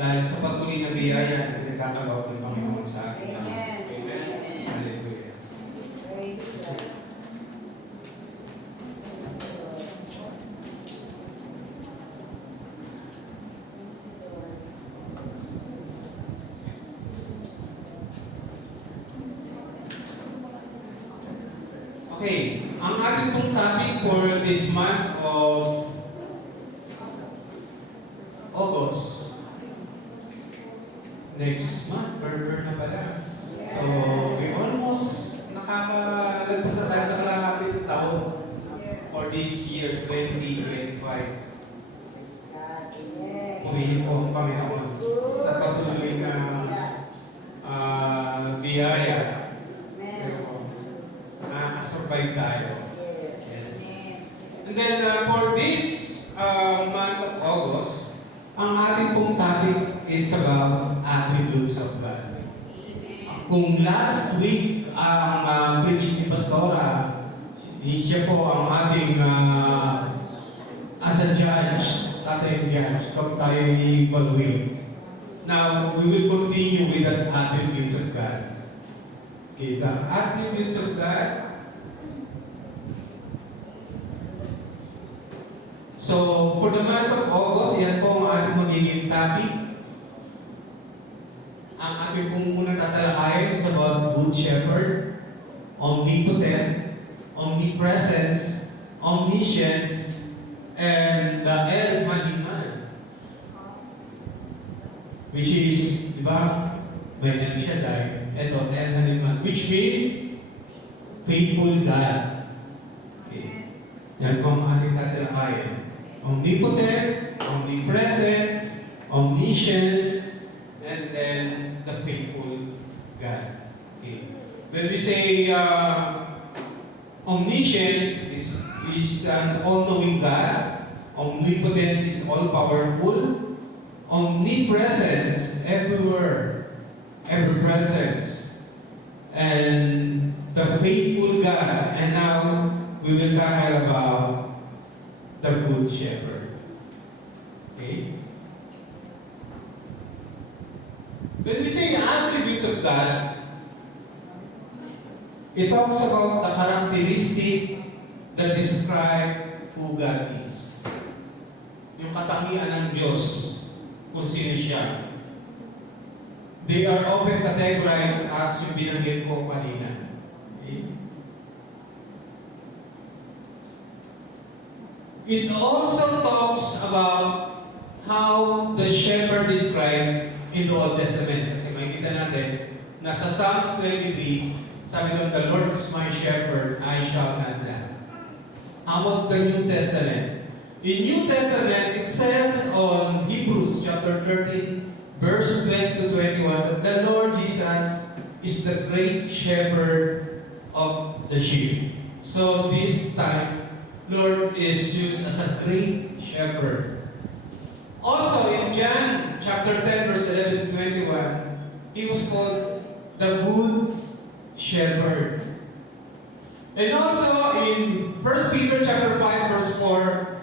Dahil sa patuloy na biyaya na pinagkakagawa ng Panginoon sa atin. Amen. Amen. Hallelujah. Praise God. Okay, ang ating pong topic for this month of August. Next month, burger na pala. So, we almost nakakalagpas na tayo sa kalahating taon for this year, 2025. Praise God. Amen. Pumili po ang Panginoon sa patuloy na biyaya. Amen. Nakaka-survive tayo. Yes. Yes. Amen. And then for this month of August, ang ating pong topic is about attributes of God. Kung last week ang preaching ni Pastora, siya po ang ating as a judge, tatay judge, kung tayo i-evaluate. Now, we will continue with the attributes of God. Okay, the attributes of God. So, for the month of August, yan po ang ating magiging topic. Ang ating pong unang tatalakayin is about Good Shepherd, omnipotent, omnipresence, omniscience, and the El Maniman. Which is, di ba, may name siya dahil, ito, El Maniman, which means, faithful God. Okay. Yan po ang ating tatalakayin. Omnipotent, omnipresence, omniscience, and then the faithful God. Okay. When we say omniscience is an all-knowing God, omnipotence is all-powerful, omnipresence is everywhere, ever presence, and the faithful God. And now we will talk about the Good Shepherd. Okay? When we say attributes of God, it talks about the characteristic that describe who God is. Yung katangian ng Diyos, kung sino siya. They are often categorized as yung binanggit ko kanina. Okay? It also talks about how the shepherd described in the Old Testament. Kasi makikita natin, nasa Psalms 23, sabi doon, the Lord is my shepherd, I shall not lack. How about the New Testament? In New Testament, it says on Hebrews chapter 13, verse 20 to 21, that the Lord Jesus is the great shepherd of the sheep. So this time, Lord is used as a great shepherd. Also in John chapter 10 verse 11 to 21, he was called the good shepherd. And also in 1 Peter chapter 5 verse 4,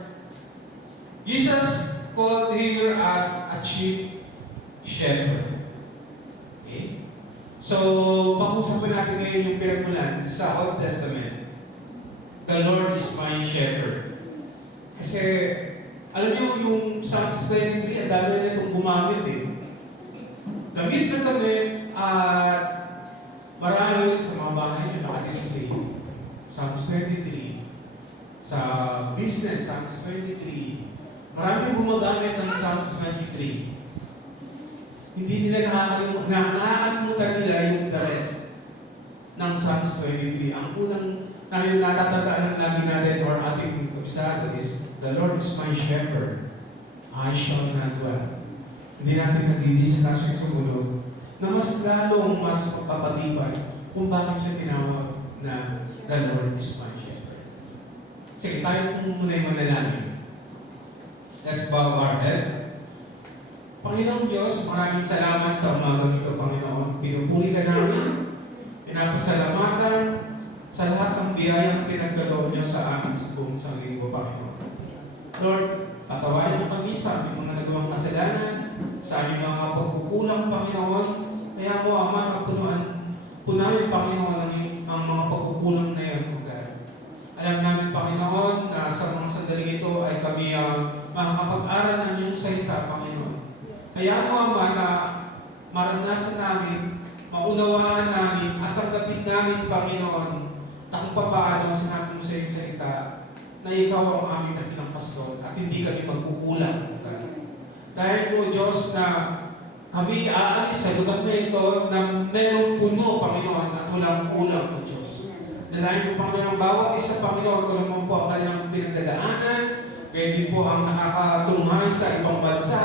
Jesus called here as a chief shepherd. Okay? So, pag-usapan natin ngayon yung pinagmulan sa Old Testament. The Lord is my shepherd. Kasi, alam niyo, yung Psalms 23, ang dami na itong gumamit eh. Gamit na gamit at marami sa mga bahay nyo nakadisplay. Psalms 23. Sa business, Psalms 23. Marami gumagamit ng Psalms 23. Hindi nila nakakalimutan nila yung the rest ng Psalms 23. Ang unang namin natatandaan ng lagi natin or ating kabisado is, the Lord is my shepherd, I shall not want. Hindi natin nag-discuss yung sumunod na mas lalong mas magpapatibay kung bakit siya tinawag na the Lord is my shepherd. Sige, tayo muna yung manalangin. Let's bow our head. Panginoong Diyos, maraming salamat sa umaga nito, Panginoon. Pinupuri ka namin, pinapasalamatan sa lahat ng biyayang pinagkaloob niyo sa amin sa buong sanglinggo, Panginoon. Lord, patawarin mo kami sa aming mga nagawang kasalanan, sa aming mga Panginoon. Kaya mo, Ama, na punahin, Panginoon, ang mga pagkukulang na yan, O God. Alam namin, Panginoon, na sa mga sandaling ito ay kami makakapag-aral ng iyong salita, Panginoon. Kaya mo, Ama, na maranasan namin, maunawaan namin, at tanggapin namin, Panginoon, na kung paano sinabi mo sa iyong salita, na ikaw ang aming dakilang pastor at hindi kami magkukulang. Dahil po, Diyos, na kami aalis sa lugar na ito na merong puno, Panginoon, at walang kulang po, Diyos. Dalahin po, Panginoon, bawat isa, Panginoon, kung naman po ang kanilang pinagdadaanan, kaya din po ang nakakatunghay sa ibang bansa.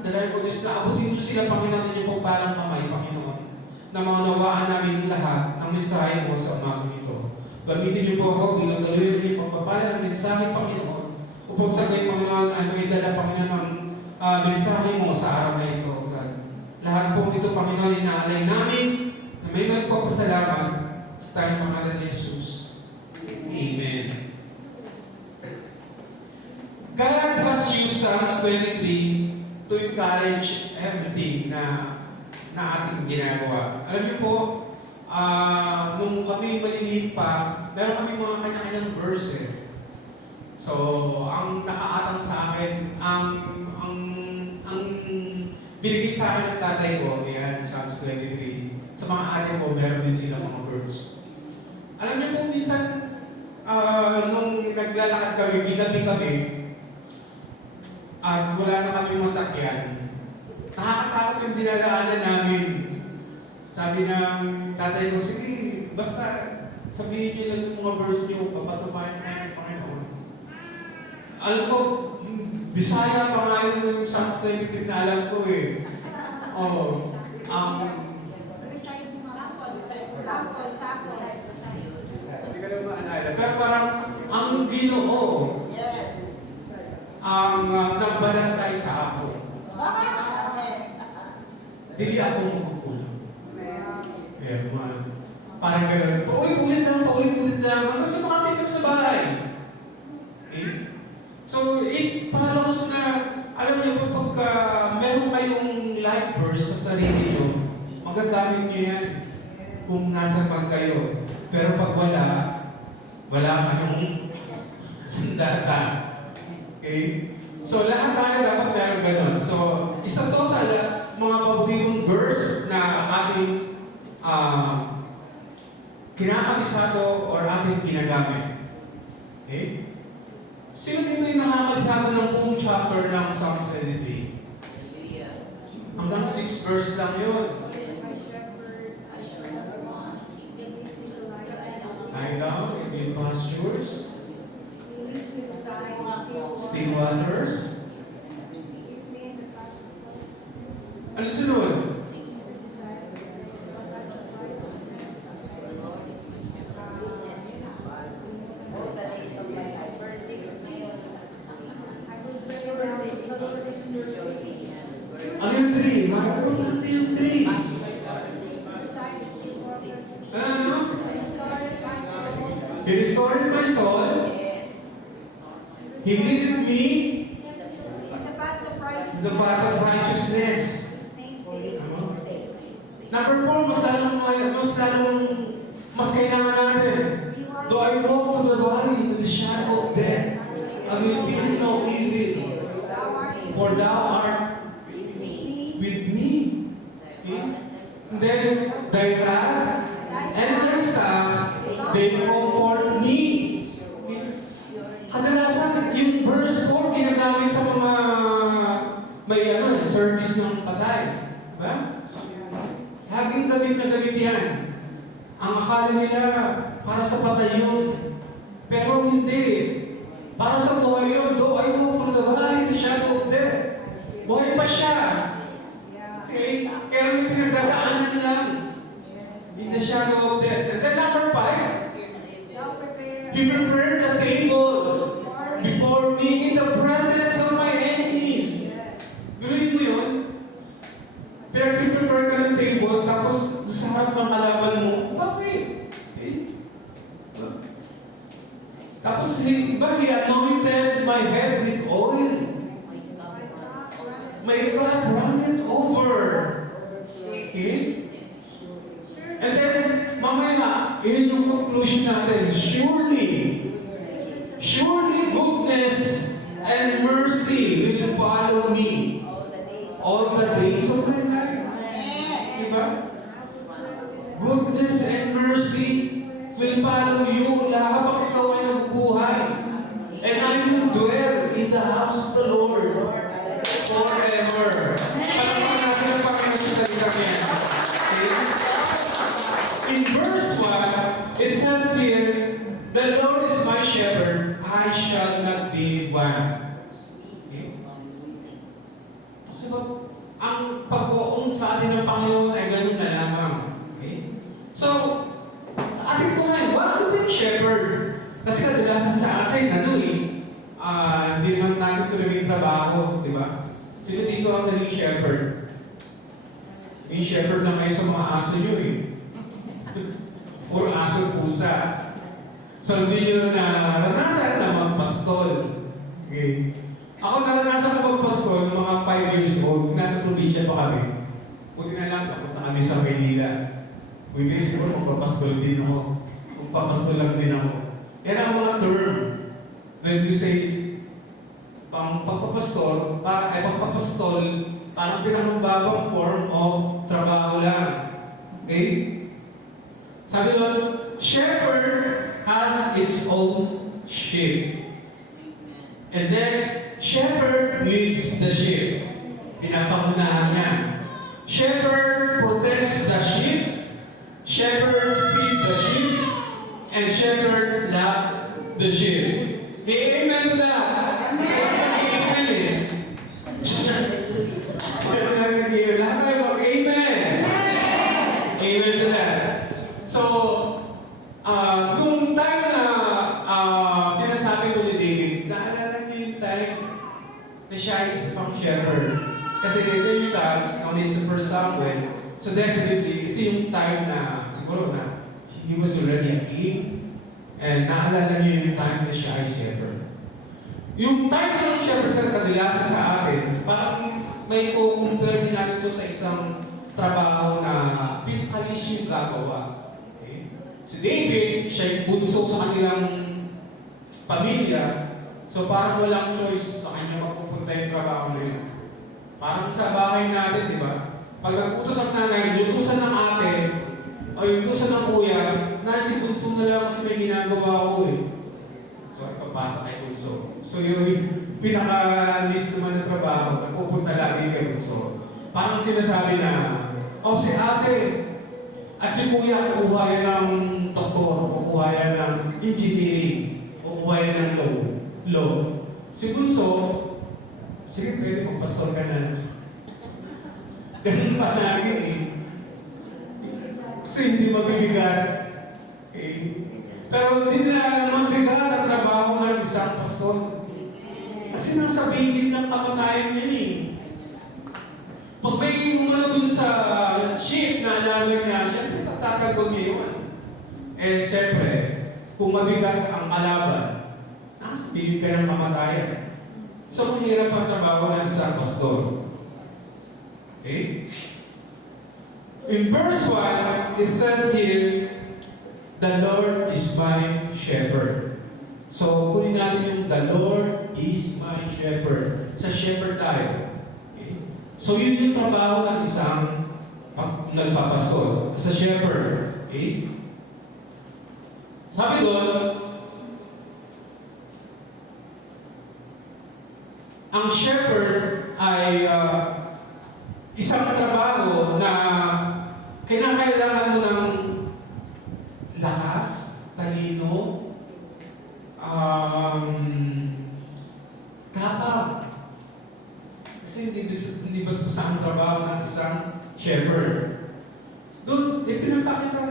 Dalahin po, Diyos, na abutin mo sila, Panginoon, ninyo po parang kamay, Panginoon, na maunawaan namin lahat ng mensahe mo sa umagang ito. Gamitin niyo po ako bilang galuhin niyo pagpapala ng mensahe, Panginoon. Upang sa kayo, Panginoon, ay may dala, Panginoon, ng mensahe mo sa araw na ito, God. Lahat po ito, Panginoon, inaalay namin na may magpapasalamat sa tayong pangalan ni Jesus. Amen. God has used Psalms 23 to encourage everything na ating ginagawa. Alam niyo po, nung kami maliliit pa, meron kami mga kanya-kanyang verse. So, ang nakaatang sa akin, ang binigay sa akin ng tatay ko, yan, Psalms 23. Sa mga ate ko, meron din sila mga verse. Alam niyo po, minsan, nung naglalakad kami, ginabi kami, at wala na kami masakyan, nakakatakot yung dinadaanan namin. Sabi ng tatay ko, sige, basta sabihin niyo lang yung mga verse niyo, papatupayan tayo ng Panginoon. Alam ko, Bisaya pa nga yung Psalms 23 na alam ko eh. Oo. Hindi ka naman maalala. Pero parang, ang Ginoo, ang nagbalantay sa ako. Dili ako magkukulang. Pero parang gano'n, paulit-ulit lang. Hanggang sa makatitap sa bahay. Okay? So, follows na, alam niyo, pagka meron kayong life verse sa sarili niyo, magagamit niyo yan kung nasa man kayo. Pero pag wala kayong sandata. Okay? So, lahat tayo dapat meron gano'n. So, isa to sa mga paboritong verse na ating kinakabisado or ating ginagamit. Okay? Sino dito yung nakakabisado ng buong chapter ng Psalms 23? Hanggang 6 verse lang yun. Lie down in green pastures, still waters. Ano sunod? Ano yung 3? Ano yung 3? Ano? He restored my soul. He leaded me to the path of righteousness. Number 4, mas kailangan natin. Though I walk through the valley with the shadow of death, I will fear no evil, for thou art with me. Okay? And then, thy rod and thy staff, they comfort me. Okay? Kadalasan, yung verse 4 ginagamit sa mga may service ng patay. Diba? Laging galit na galit yan. Ang akala nila, para sa patay yun. Pero hindi. Para sa buhay yun. Though I walk through the valley of the shadow of death. Buhay pa siya. Okay? Kaya may pinagdadaanan lang. In the shadow of death. And then number 5. He prepared the table before me in the presence of my enemies. Gawin mo yun. Pero prepare ka ng table, tapos sa harap ng kalaban mo, bakit? Okay? Tapos, diba, he anointed my head with oil. My cup runneth over. ang pag-uong sa atin ng Panginoon ay ganun na lamang. Okay? So, atin ko ngayon, what to be a shepherd? Kasi kadalasan sa atin, hindi naman natin ito naging trabaho, di ba? Sino dito ang naging shepherd? Yung shepherd na kayo sa mga aso nyo eh. Puro aso pusa. So, hindi nyo naranasan na magpastol. Okay. Ako naranasan ko magpastol ng mga 5 years old. Nasa probinsya pa kami. Buti na lang, kapunta kami sa Maynila. Pwede siguro magpapastol din ako. Magpapastol lang din ako. Yan ang mga term. When we say, ang pagpapastol, parang pinakababang form of trabaho lang. Okay? Sabi doon, shepherd has its own sheep. And next, shepherd leads the sheep. Pinapangunahan niya. Shepherd protects the sheep. Shepherd feeds the sheep. And shepherd loves the sheep. May amen to that. Kasi amen eh. Lahat tayo mag-amen. Amen to that. So, nung time na sinasabi ko ni David, naalala niyo yung time na siya ay isang shepherd. Kasi ito yung Psalms, nakunin sa 1 Samuel. So definitely, ito yung time na siguro na he was already a king. And naalala niyo yung time na siya ay shepherd. Yung time ng shepherd sa kadalasan sa atin, parang may compare din natin ito sa isang trabaho na pinakalis yung gagawa. Okay? Si David, siya yung bunso sa kanilang pamilya. So parang walang choice sa kanya magpupunta yung trabaho na yun. Parang sa bahay natin, di ba? Pag nag-utos ang nanay, yutusan ng ate, o yutusan ng kuya, na si bunso na lang kasi may ginagawa ko eh. So ipapasa kay bunso. So yung pinaka-list naman ng trabaho, nagpupunta lagi kay bunso. Parang sinasabi na, si ate, at si kuya, kukuha yan ng doktor, kukuha yan ng engineering, kukuha yan ng law. Si bunso, sige, pwede magpastor ka na. Ganun pa natin eh. Kasi hindi mabibigat. Okay? Pero hindi na naman bigat ang trabaho ng isang pastor. Kasi nasa bingit ng kamatayan yan eh. Pag may umano dun sa sheep na alaga niya, siyempre pagtatagod niya yun. Eh siyempre, kung mabigat ang kalaban, nasa bingit ka ng kamatayan. So, mahirap ang trabaho ng isang pastor. Okay? In verse 1, it says here, the Lord is my shepherd. So, kunin natin yung the Lord is my shepherd. Sa shepherd tayo. Okay? So, yun yung trabaho ng isang nagpapastor. Sa shepherd. Okay? Sabi doon, ang shepherd ay isang trabaho na kinakailangan mo ng lakas, talino, tapang. Kasi hindi basta ang trabaho ng isang shepherd. Doon, pinapakita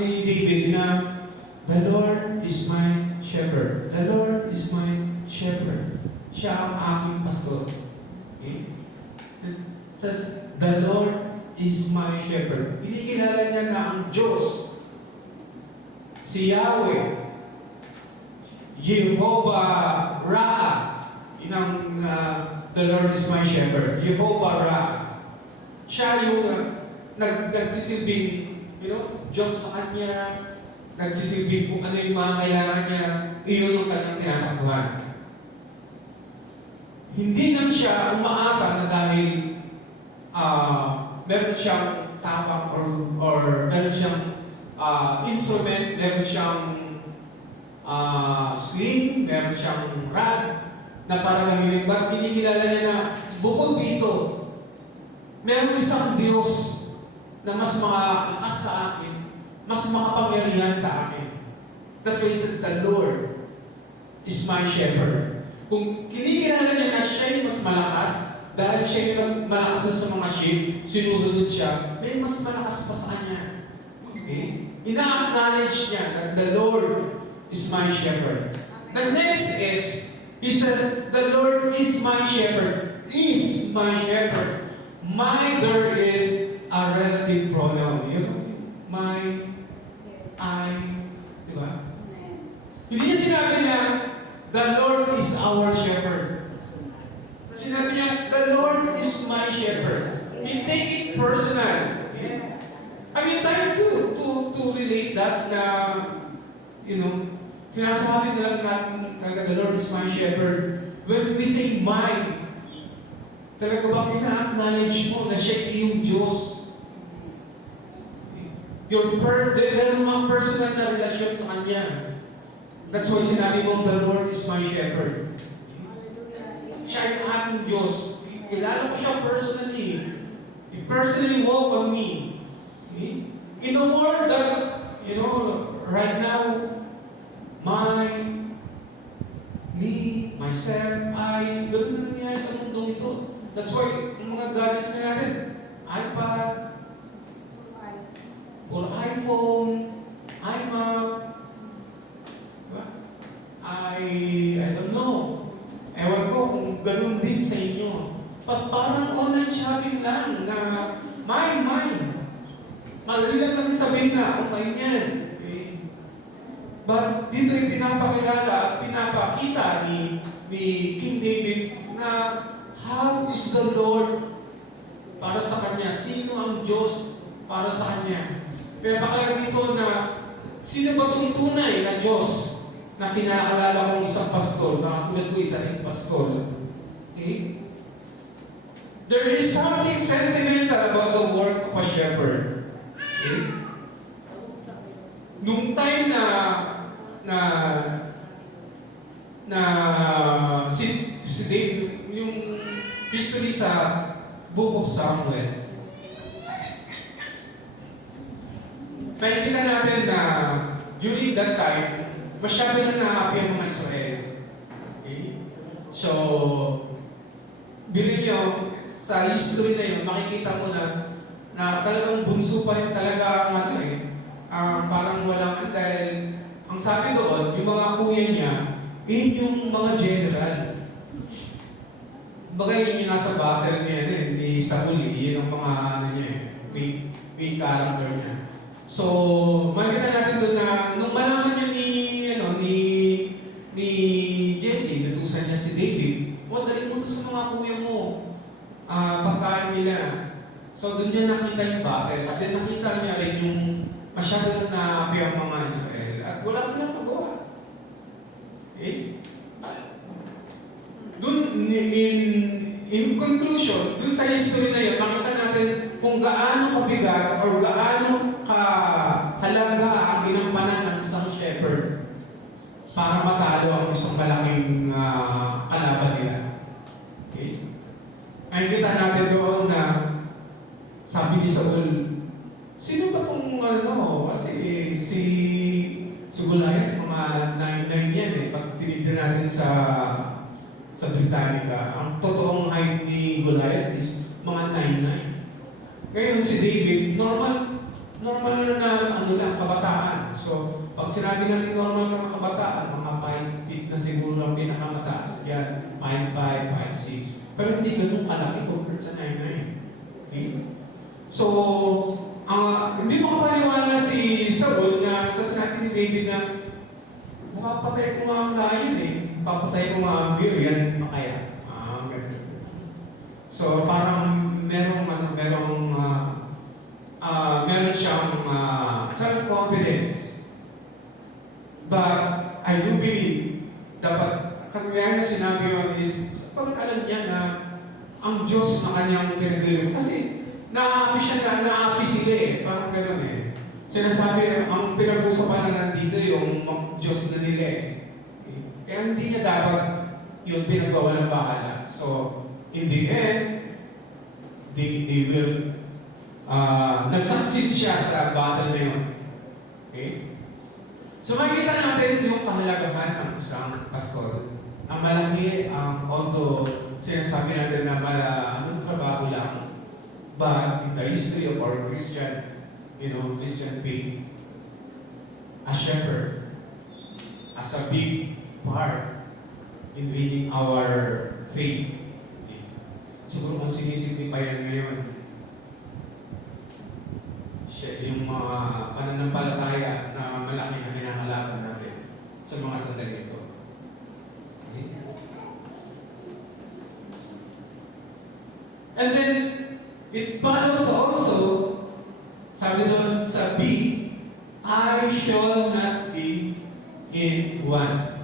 ni David na the Lord is my shepherd. The Lord is my shepherd. Siya ang aking pastor. Okay? It says, the Lord is my shepherd. Kinikilala niya na ang Diyos, si Yahweh, Jehovah Ra. Yun ang the Lord is my shepherd. Jehovah Ra. Siya yung nagsisilbing, Diyos sa kanya, nagsisilbing kung ano yung mga kailangan niya, iyon yung kanyang tinatakbuhan. Hindi lang siya umaasa na dahil meron siyang tapang or meron siyang instrument, meron siyang sling, meron siyang rod na para gamitin. But kinikilala niya na bukod dito, meron isang Diyos na mas makalakas sa akin, mas makapangyarihan sa akin. That's why he said, the Lord is my shepherd. Kung kinikilala niya na siya yung mas malakas, dahil siya yung malakas sa mga sheep, sinusunod siya, may mas malakas pa sa kanya. Okay? Ina-acknowledge niya that the Lord is my shepherd. The next is, he says, the Lord is my shepherd. Is my shepherd. My, there is a relative pronoun. You know? My, I, di ba? Hindi niya sinabi niya, the Lord is our shepherd. Sinabi niya, the Lord is my shepherd. He take it personal. Okay? I mean, time to relate that na, you know, sinasabi nila natin talaga, the Lord is my shepherd. When we say my, talaga bang ina-acknowledge mo na siya iyong Diyos? Meron mga personal na relasyon sa Kanya. That's why sinabi mo, the Lord is my shepherd. Siya yung aking Diyos. Kilala ko siya personally. He personally walk on me. Okay? In a world that, you know, right now, me, myself, I, ganun na nangyayari sa mundo ito. That's why, yung mga gadgets na natin, iPad, or iPhone, iMac, diba? I don't know. Ewan ko kung ganun din sa inyo. Parang online shopping lang na mine. Madali lang sabihin na, oh, mine yan. Okay. But dito yung pinapakilala at pinapakita ni King David na how is the Lord para sa kanya? Sino ang Diyos para sa kanya? Pero baka dito na sino ba itong tunay na Diyos na kinaalala kong isang pastor, na katulad ko isa rin pastor. Okay? There is something sentimental about the work of a shepherd. Okay? Nung time na si David, yung history sa Book of Samuel, nakikita natin na during that time, masyado na na-happy ang mga Israel. Okay? So, bilhin nyo, sa history na yun, makikita mo na talagang bunso pa rin talaga ang parang walang, dahil ang sabi doon, yung mga kuya niya, yun yung mga general. Bagay yun yung nasa battle niya, hindi sa huli, yun ang mga niya, main character niya. So, makikita natin doon na nung malaman niya ni Jesse, natusan niya si David, dali mo doon sa mga kuya mo, pagkain nila. So, doon niya nakita yung battle. Then nakita niya rin yung masyado na naapi ang mga Israel. At wala silang magawa. Okay? Doon, in conclusion, doon sa history na yun, makita natin kung gaano kabigat or gaano kahalaga ang ginampanan ng isang shepherd para matalo ang isang malaking kalaban nila. Okay? Ay kita natin doon na sabi ni Saul, sino ba itong kasi si Goliath, mga 9'9" yan pag tinignan natin sa Britannica, ang totoong height ni Goliath is mga 9'9". Ngayon si David, normal na lang, kabataan. So, pag sinabi natin normal ka mga kabataan, mga 5 feet na siguro ang pinakamataas. Yan, 5'5", 5'6". Pero hindi ganun kalaki compared sa 9'9". Okay? So, hindi mo kapaniwala si Saul na sa sinabi ni David na mapapatay ko nga ang lion mapapatay ko nga ang bear, yan makaya. Ganun. So, parang meron siyang self-confidence. But I do believe dapat kaya sinabi yun is pagkat alam niya na ang Diyos na kanyang pinagdilo. Kasi naapi siya naapi sila parang gano'n Sinasabi, ang pinag-usapan na nandito yung Diyos na nila Okay? Kaya hindi niya dapat yung pinagawa ng bahala. So, in the end, they will nag-succeed siya sa battle na yun. Okay? So makikita natin yung kahalagahan ng isang pastor. Ang malaki, although sinasabi natin na anong trabaho lang. But in the history of our Christian, Christian faith, a shepherd as a big part in leading our faith. Siguro kung sinisignify yan ngayon, yung mga pananampalataya na malaki na kinakalaban natin sa mga sandali ito. And then, it follows also, sabi doon sa B, I shall not be in want.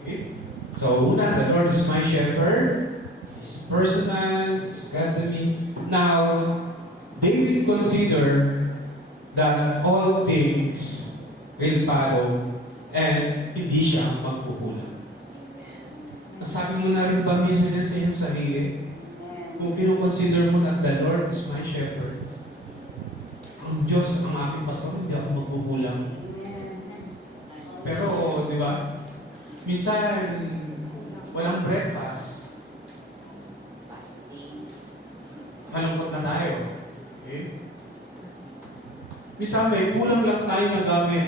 Okay? So, una, the Lord is my shepherd. It's personal, it's God to me. Now, David considered that all things will follow and hindi siya magkukulang. Nasabi mo na rin ba minsan yan sa iyong sarili? Kung kino-consider mo na the Lord is my shepherd, ang Diyos ang aking pastor, hindi ako magkukulang. Pero, di ba, minsan, walang breakfast. Malungkot na tayo. Okay? Minsan, may kulang lang tayo na gamit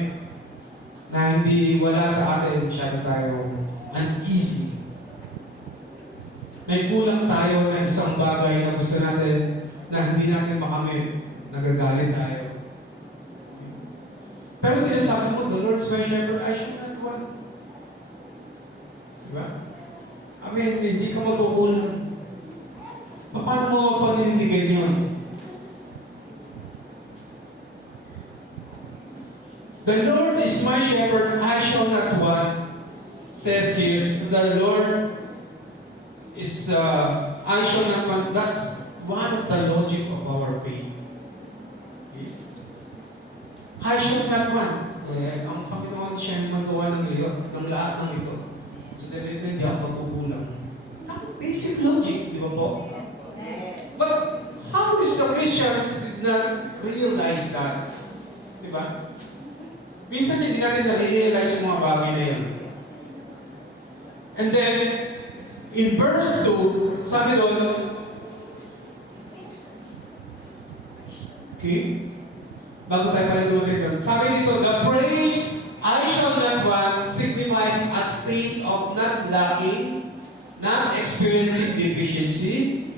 na hindi wala sa atin, masyado tayo uneasy. May kulang tayo na isang bagay na gusto natin na hindi natin makamit, nagagalit tayo. Pero sinasabi mo, the Lord's my shepherd, I shall not want. Diba? I mean, hindi ka magkukulang. Paano mo panindigan yun? The Lord is my shepherd, I shall not want. Says here, the Lord is, I shall not want. That's one of the logic of our faith. Okay? I shall not want. Ang Panginoon siya ang magawa ng liyon, ng lahat ng ito. So, dahil hindi ako magkukulang. Basic logic, di ba po? Yes. But how is the Christians did not realize that? Di ba? Minsan hindi natin na-realize yung mga bagay na yun. And then, in verse 2, sabi doon, okay? Bago tayo pala dumating doon. Sabi dito, the praise I shall not want signifies a state of not lacking, not experiencing deficiency,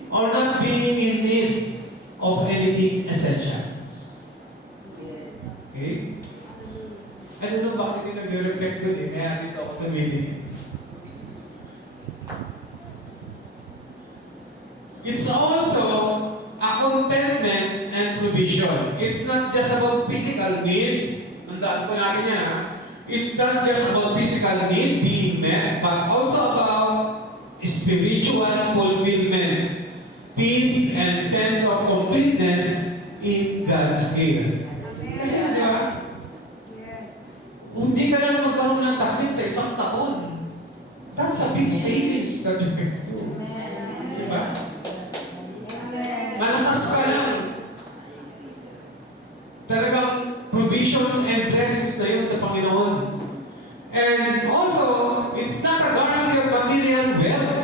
or not being in need of anything essential. Yes. Okay? I don't know bakit hindi nag-reflect doon eh. Kaya dito ako tumitin. It's also a contentment and provision. It's not just about physical needs. Tandaan po natin yan. It's not just about physical need being met, but also about spiritual fulfillment, peace, and sense of completeness in God's care. Kasi di ba? Hindi ka lang magkaroon ng sakit sa isang taon. That's a big savings that you can do. Di ba? Malakas ka lang. Talagang provisions and blessings na yun sa Panginoon. And also, it's not a guarantee of material wealth.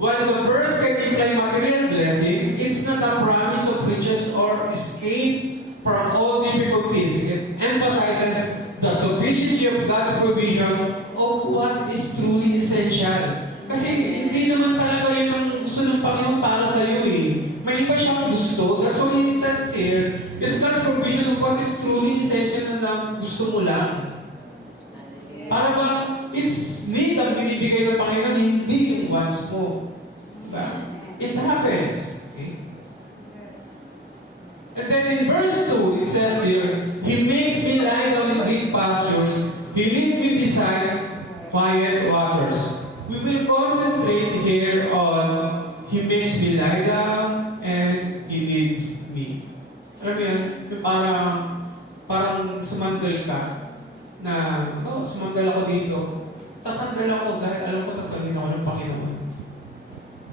While the verse can imply material blessing, it's not a promise of riches or escape from all difficulties. It emphasizes the sufficiency of God's provision of what is truly essential. Kasi hindi naman talaga yun ang gusto ng Panginoon para sa iyo eh. May iba siyang gusto. That's why it says here, it's God's provision of what is truly essential na gusto mo lang. Para ba, it's need ang binibigay ng Panginoon, hindi yung wants mo. Diba? It happens. Okay? And then in verse 2, it says here, He makes me lie down in green pastures. He leads me beside quiet waters. We will concentrate here on He makes me lie down and He leads me. Alam mo yan, parang sumandal ka na, sumandal ako dito. Sasandal ako dahil alam ko sasabihin ako ng Panginoon.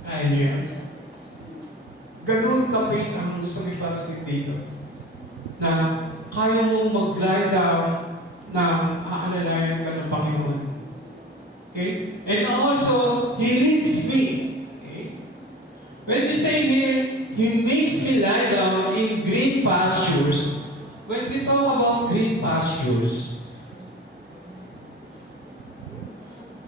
Kaya niyo yan. Ganun kapit ang gusto may parating dito. Na kaya mong mag-lie down na aalalayan ka ng Panginoon. Okay? And also, He leads me. me lie down in green pastures. When we talk about green pastures,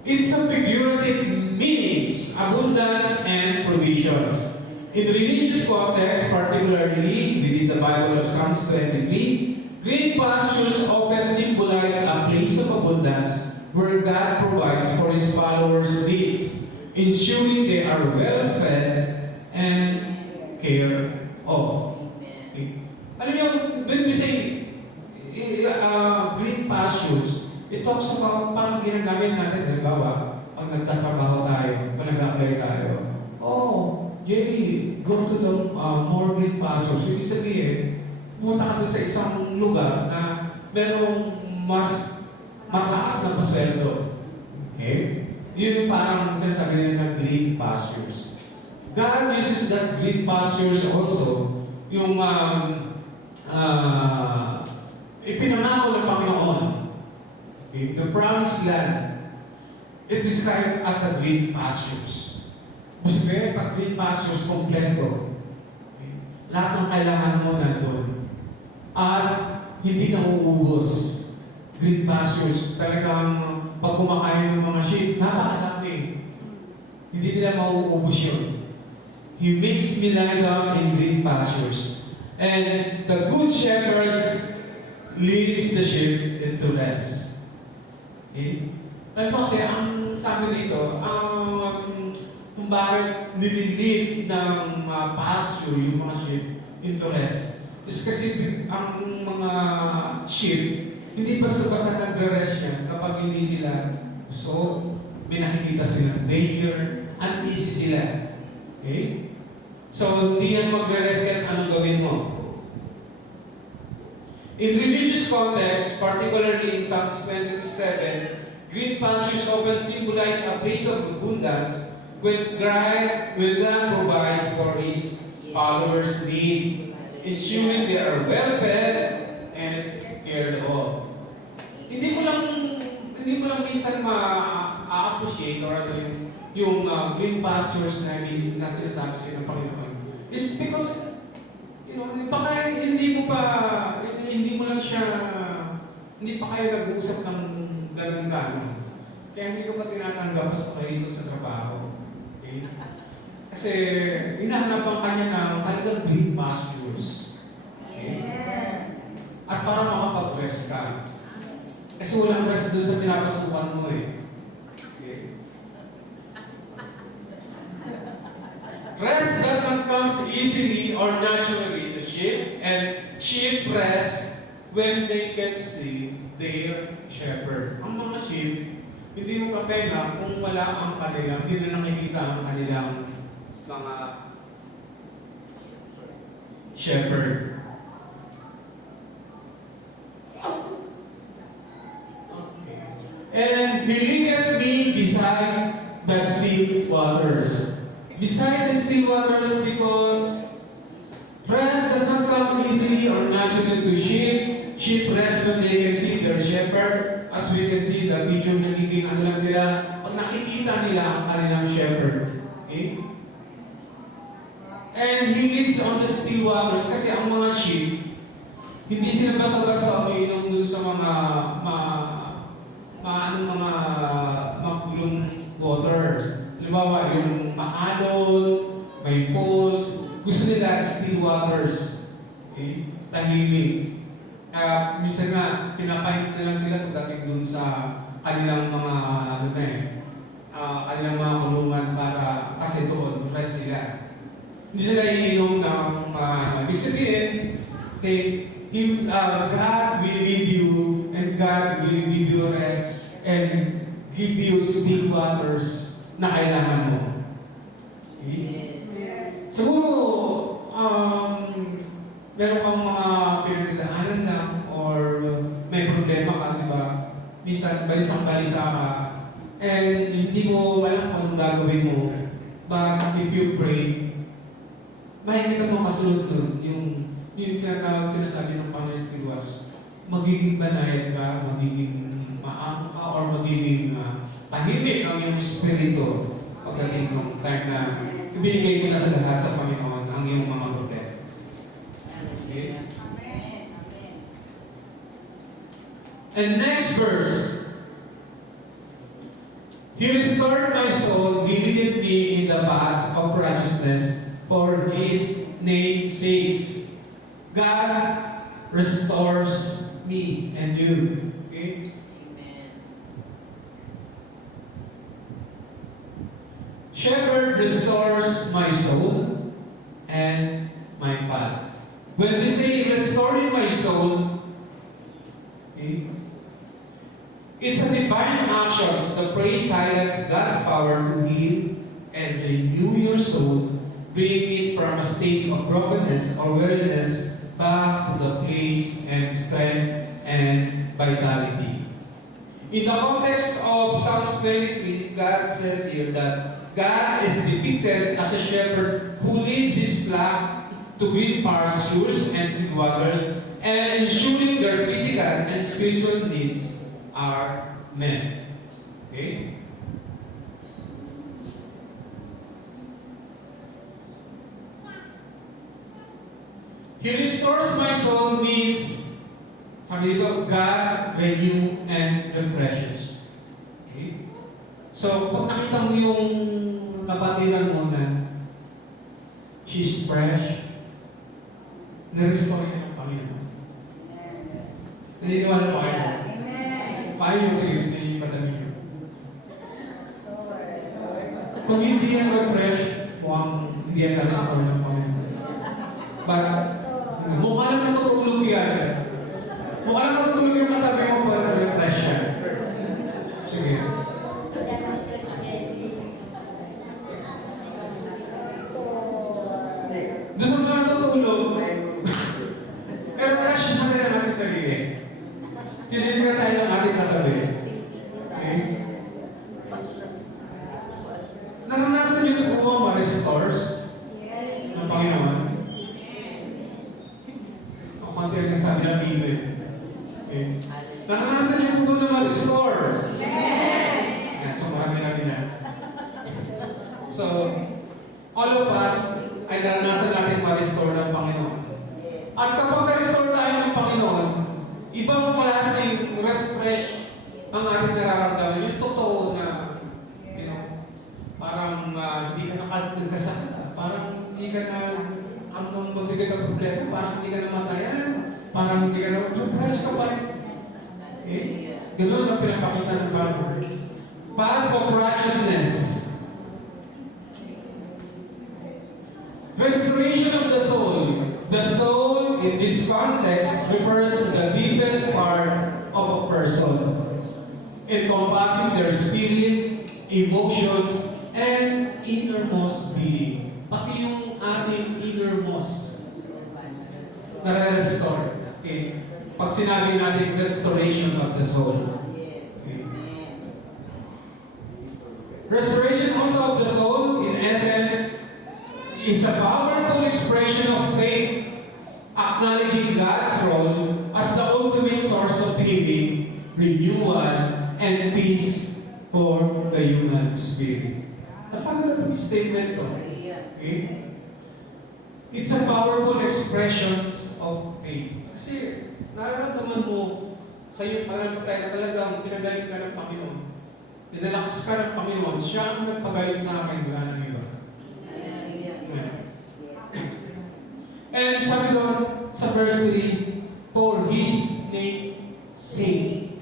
it's a figurative meanings, abundance and provisions. In religious context, particularly within the Bible of Psalms 23, green pastures often symbolize a place of abundance where God provides for His followers' needs, ensuring they are well fed and cared of. Okay. Alam niyo, when we say green pastures, it talks about parang ginagamit natin, halimbawa, pag nagtatrabaho tayo, pag nag-apply tayo, oh, Jerry, go to the more green pastures. Ibig sabihin, pumunta ka doon sa isang lugar na merong mas mataas na pasweldo. Okay? Yun yung parang sinasabi nila na green pastures. God uses that green pastures also, yung ipinangako ng Panginoon. Okay? The promised land, it described as a green pastures. Gusto kayo, pag green pastures, kompleto. Okay? Lahat ng kailangan mo nandun. At hindi na uubos. Green pastures, talagang pag kumakain ng mga sheep, napakadami. Hindi nila mauubos yun. He makes me lie down in green pastures. And the good shepherd leads the sheep into rest. Okay? Ano kasi, ang sabi dito, kung bakit nililid ng pasture yung mga sheep into rest, is kasi ang mga sheep, hindi basta-basta nagre-rest yan kapag hindi sila gusto, binakikita sila danger, uneasy sila. Okay? So, hindi yan magre-rest kahit anong gawin mo. In religious context, particularly in Psalms 27, green pastures often symbolize a place of abundance when God provides for His followers' need, ensuring they are well fed and cared of. Hindi mo lang minsan ma-appreciate or ano yung green pastures na sinasabi sa ng Panginoon. It's because, baka hindi mo pa kayo nag-uusap ng ganun ka, no? Kaya hindi ko pa tinatanggap sa kayo sa trabaho. Okay? Kasi hinahanap ang kanya ng talagang green pastures. Okay? At para makapag-rest ka. Kasi walang rest doon sa pinapasukan mo eh. Okay? Rest that not comes easily or naturally to sheep, and sheep rest when they can see their shepherd. Ang mga sheep, hindi mo kapena kung wala ang kanilang, hindi na nakikita ang kanilang mga shepherd. And he leadeth me beside the still waters. Beside the still waters, because rest does not come easily or naturally to sheep. Sheep rest when they can see their shepherd. As we can see, the video nagiging ano lang sila, pag nakikita nila ang kanilang shepherd. Okay? And he leads on the still waters kasi ang mga sheep, hindi sila basta-basta umiinom dun sa mga makulong water. Halimbawa, yung maalon, may pools, gusto nila still waters. Okay? Tahimik. Kaya minsan nga, pinapahit na lang sila pagdating dun sa kanilang mga, kanilang mga kulungan para, kasi doon, rest sila. Hindi sila iinom ng ibig sabihin, God will lead you and God will give you rest and give you still waters na kailangan mo. Okay? Siguro, meron kang mga pinagdaanan lang or may problema ka, di ba? Minsan, balisang-balisa ka and hindi mo alam kung anong gagawin mo. But if you pray, makikita mo kasunod dun, yung sinasabi ng Panginoon still waters, magiging banayad ka, magiging maamo ka, or magiging tahimik ang iyong espiritu pagdating ng time na ibinigay mo na sa lahat sa Panginoon ang iyong mga problema. And next verse, He restored my soul, He leadeth me in the paths of righteousness for His name's sake. God restores me and you. Okay? Amen. Shepherd restores my soul and my path. When we say restoring my soul, okay, it's a divine action. The praise highlights God's power to heal and renew your soul, bring it from a state of brokenness or weariness back to the place and strength and vitality. In the context of Psalms 23, God says here that God is depicted as a shepherd who leads his flock to green pastures and still waters, and ensuring their physical and spiritual needs are met. Okay? He restores my soul means, sabi dito, God renew and refreshes. Okay? So, pag nakita mo yung kapatiran mo na she's fresh, na-restore niya ng Panginoon. Naniniwala pa kayo? Amen. Paano yung sige, hindi patami niyo? Kung hindi yan refresh, mukhang hindi yan na-restore ng Panginoon. But, mukha lang natutulog yan. Mukha lang natutulog yung katabi mo para refresh yan. Sige. Doon ka natutulog, pero fresh na rin ang ating sarili. Tinignan tayo ng ating katabi. Okay? Naranasan niyo po ba ma-restores ng Panginoon? O konti ang nagsabi ng David. Okay? Naranasan niyo po ba na ma-restore? Yan, so marami natin yan. So, all of us ay naranasan natin ma-restore ng Panginoon. At kapag na-restore tayo ng Panginoon, ibang klaseng refresh ang ating nararamdaman. Yung totoo na, you know, parang hindi ka nagkasakit, parang hindi ka na ang magbigay ng problema, parang hindi ka na matayan, parang hindi ka na, fresh ka pa rin. Okay? Ganun ang pinapakita ng Bible. Paths of righteousness. Restoration of the soul. The soul, in this context, refers to the deepest part of a person, encompassing their spirit, emotions, and innermost being. Pati yung ating innermost nare-restore. Okay? Pag sinabi natin restoration of the soul. Okay? Restoration also of the soul, in essence, is a powerful expression of faith, acknowledging God's role as the ultimate source of healing, renewal, and peace for the human spirit. Napaganda yung statement to. Okay? It's a powerful expression of faith. Kasi nararamdaman mo sa iyong pananampalataya na talagang pinagaling ka ng Panginoon. Pinalakas ka ng Panginoon. Siya ang nagpagaling sa akin, wala nang iba. And sabi doon sa verse 3, for His name sake.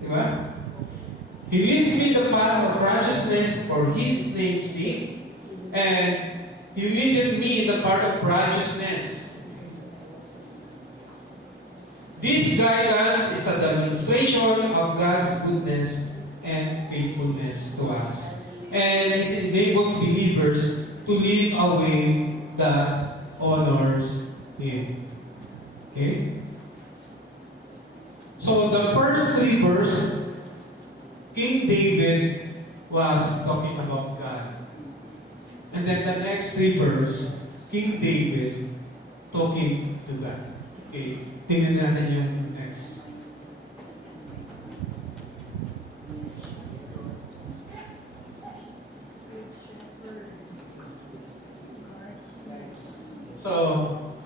Diba? He leads me in the path of righteousness for His name's sake, and He leadeth me in the path of righteousness. This guidance is a demonstration of God's goodness and faithfulness to us, and it enables believers to live away that honors Him. Okay? So the first three verses, King David was talking about God. And then the next three verses, King David talking to God. Okay, tingnan natin yung next. So,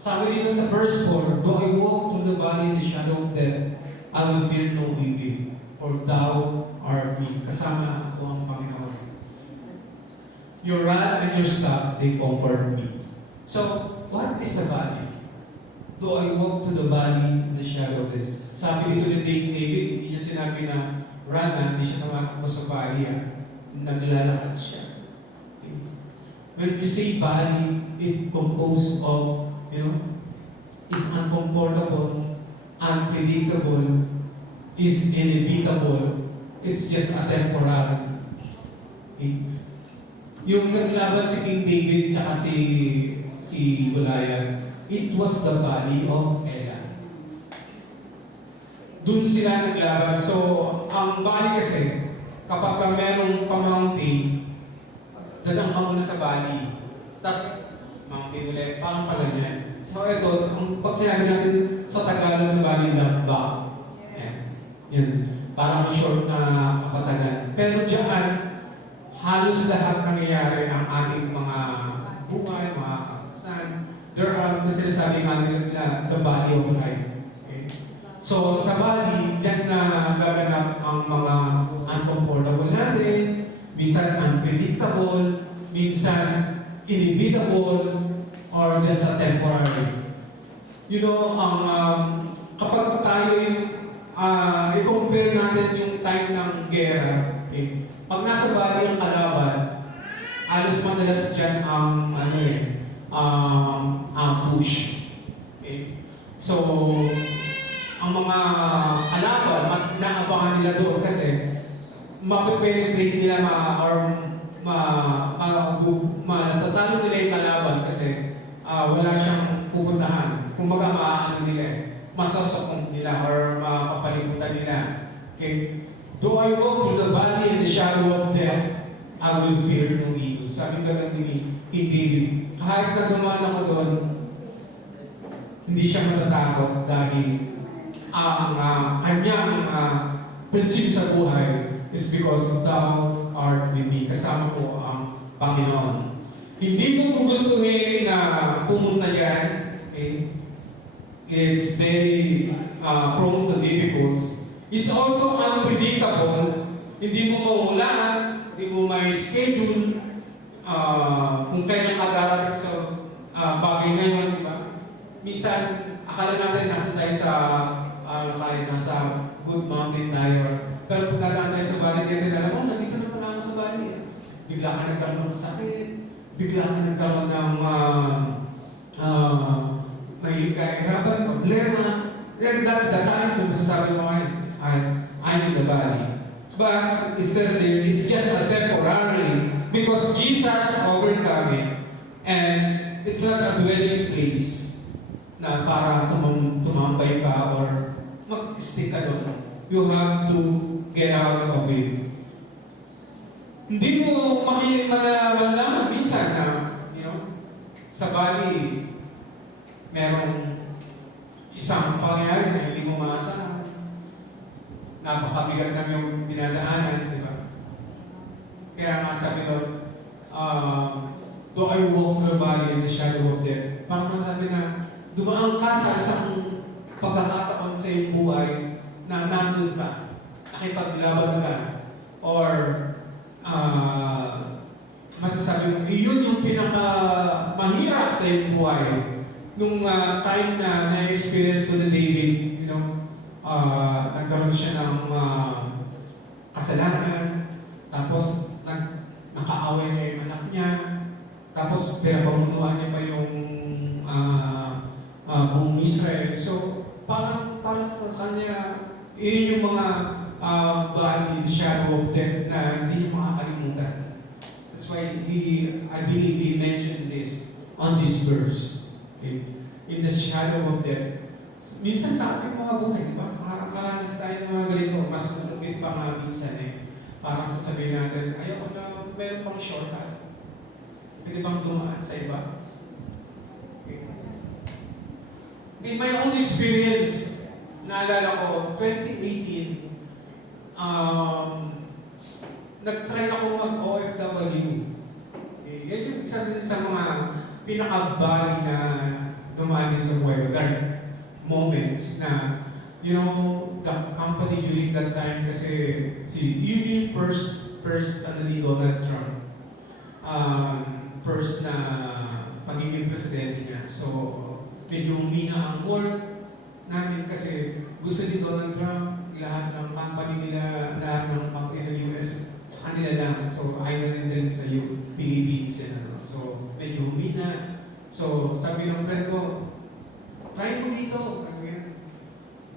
Sabi dito sa verse 4, though I walk through the valley in the shadow of death, I will fear no evil, for thou art with me. Kasama ako ang Panginoon. Your rod and your staff, they comfort me. So, what is a valley? Though I walk through the valley in the shadow of death. Sabi dito ni David, hindi niya sinabi na run, hindi siya tumatakbo sa valley. Naglalakad siya. When you say valley, it composed of, is uncomfortable, unpredictable, is inevitable. It's just a temporary. Okay? Yung naglaban si King David tsaka si Goliath, it was the valley of Elah. Doon sila naglaban. So, ang valley kasi, kapag ka merong pa-mountain, dadang ka muna sa valley. Tapos, mountain ulit, parang kaganyan. So, ito, pag sinabi natin sa Tagalog na valley, lamba. Yes. Yan. Parang short na kapatagan. Pero diyan, halos lahat nangyayari ang ating mga buhay, mga kapasan. There are, sinasabi nga nila, the valley of life. Okay? So, sa valley, dyan na gaganap ang mga uncomfortable natin, minsan unpredictable, minsan inevitable, or just a temporary. Kapag tayo i-compare natin yung time ng gera, okay? Pag nasa valley ang kalaban, alos madalas dyan ang ambush. Okay? So, ang mga kalaban, mas naabangan nila doon kasi mapipenetrate nila natatalo nila yung kalaban kasi wala siyang pupuntahan. Kumbaga maaano nila masasokong nila or mapapalimutan nila. Okay? Though I walk through the valley in the shadow of death, I will fear no evil. Sabi ka lang ni David, kahit na dumaan ako doon, hindi siya matatakot dahil ang kanyang prinsipyo sa buhay is because thou art with me. Kasama ko ang Panginoon. Hindi mo gustuhin na pumunta yan. Okay? It's very prone to difficulties. It's also unpredictable. Hindi mo maulaan, hindi mo may schedule kung kailan ka darating sa bagay ngayon, di ba? Minsan, akala natin nasa tayo nasa good mountain tayo. Pero kung nadaan tayo sa valley, din alam mo, nandito naman ako sa valley. Bigla ka nagkaroon ng sakit, bigla ka nagkaroon ng may kahirapan, problema. Then that's the time kung masasabi mo I'm in the valley. But it says here, it's just a temporary because Jesus overcome it. And it's not a dwelling place na para tumambay ka or mag-stick ka doon. You have to get out of it. Hindi mo malaman minsan na, sa valley, merong isang pangyayari na hindi mo maasahan. Napakabigat na yung dinadaanan, di ba? Kaya nga sabi ko, though I walk through the valley in the shadow of death, parang masabi na, dumaan ka sa isang pagkakataon sa iyong buhay na nandun ka, nakipaglaban ka, or masasabi mo, iyon yung pinaka-mahirap sa iyong buhay. Nung time na na-experience ko ni David, nagkaroon siya ng kasalanan, tapos nakaaway niya yung anak niya, tapos pinapamunuan niya pa yung buong Israel. So, para sa kanya, yun yung mga valley, shadow of death na hindi niya makakalimutan. That's why I believe he mentioned this on this verse. Okay? In the shadow of death. Minsan sa ating mga buhay, di ba? Makakaranas tayo ng mga ganito, mas malupit pa nga minsan Parang sasabihin natin, ayaw na, meron pang shortcut. Pwede bang dumaan sa iba? Okay. In my own experience, naalala ko, 2018, nag-try ako mag-OFW. Okay. Yan yung isa din sa mga pinaka-bali na dumaan din sa buhay ko. There are moments na, you know, the company during that time kasi yun yung first ni Donald Trump. First na pagiging presidente niya. So, medyo humina ang work namin kasi gusto ni Donald Trump lahat ng company nila, lahat ng company ng US sa kanila lang. So, ayaw na din sa Philippines. So, medyo humina. So, sabi ng friend ko, try mo dito.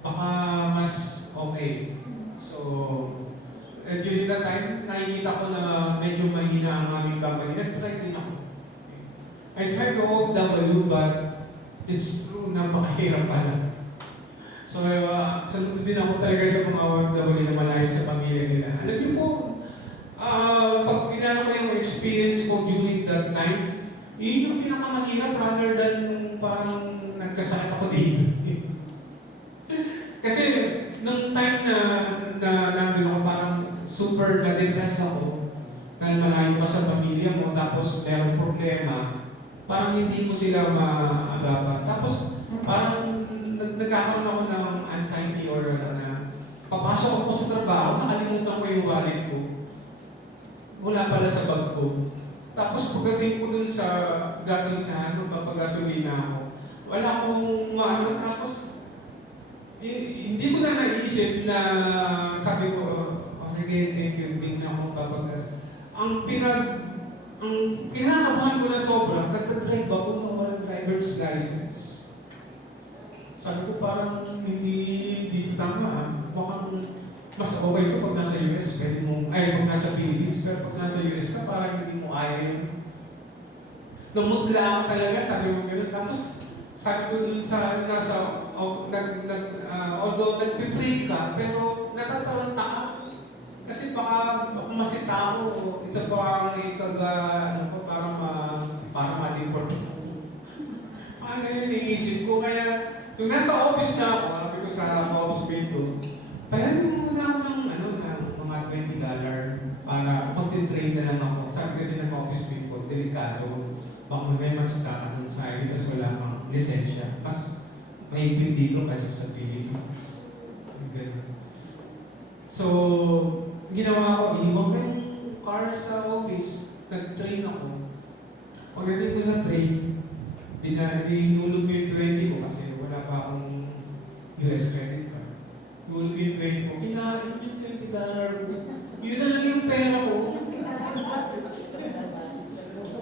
Baka mas okay. So, during that time, nakikita ko na medyo mahina ang aming company. Nag-try din ako. I tried to OFW, but it's true, napakahirap pala. So, salunod din ako talaga sa mga OFW na malayo sa pamilya nila. Alam niyo po, pag pinano ko yung experience ko during that time, yun yung pinakamahirap rather than parang nagkasakit ako dito. Kasi, nung time na nandun ako, parang super na-depress ako dahil malayo pa sa pamilya mo, tapos merong problema, parang hindi ko sila maagapan. Tapos, parang nagkakaroon ako ng anxiety or na papasok ako sa trabaho, nakalimutan ko yung wallet ko. Wala pala sa bag ko. Tapos pagdating ko dun sa gasolinahan, magpapagasolina ako, wala akong maano. Tapos, hindi ko na naisip na sabi ko, sige, thank you, hindi na ako papagas. Ang kinakabahan ko na sobra, nagdadrive ako ng walang driver's license. Sabi ko parang hindi tama. Baka mas okay ito pag nasa US, pwede mo, pag nasa Philippines, pero pag nasa US ka, parang hindi mo kaya yun. Lumutla ako talaga, sabi ko gano'n. Tapos, sabi ko dun sa, although nag-pray ka, pero natataranta ka. Kasi baka masita ako, ito pa ang para ma-deport ko. Ano yun, iniisip ko. Kaya, nung nasa office na ako, sabi ko sa office mate ko, payanin mo muna ako ng mga $20 para mag-train na lang ako. Sabi kasi ng office mate ko, delikado. Baka may masita ka dun sa akin, kasi wala kang lisensya. Mas may dito kasi sa Pilipinas. So, ginawa ko, iniwag ko yung car sa office, nag-train ako. Pagdating ko sa train, dinulog ko yung 20 ko kasi wala pa akong US credit card. Dinulog ko yung 20 ko, kinain yung $20. Yun na lang yung pera ko.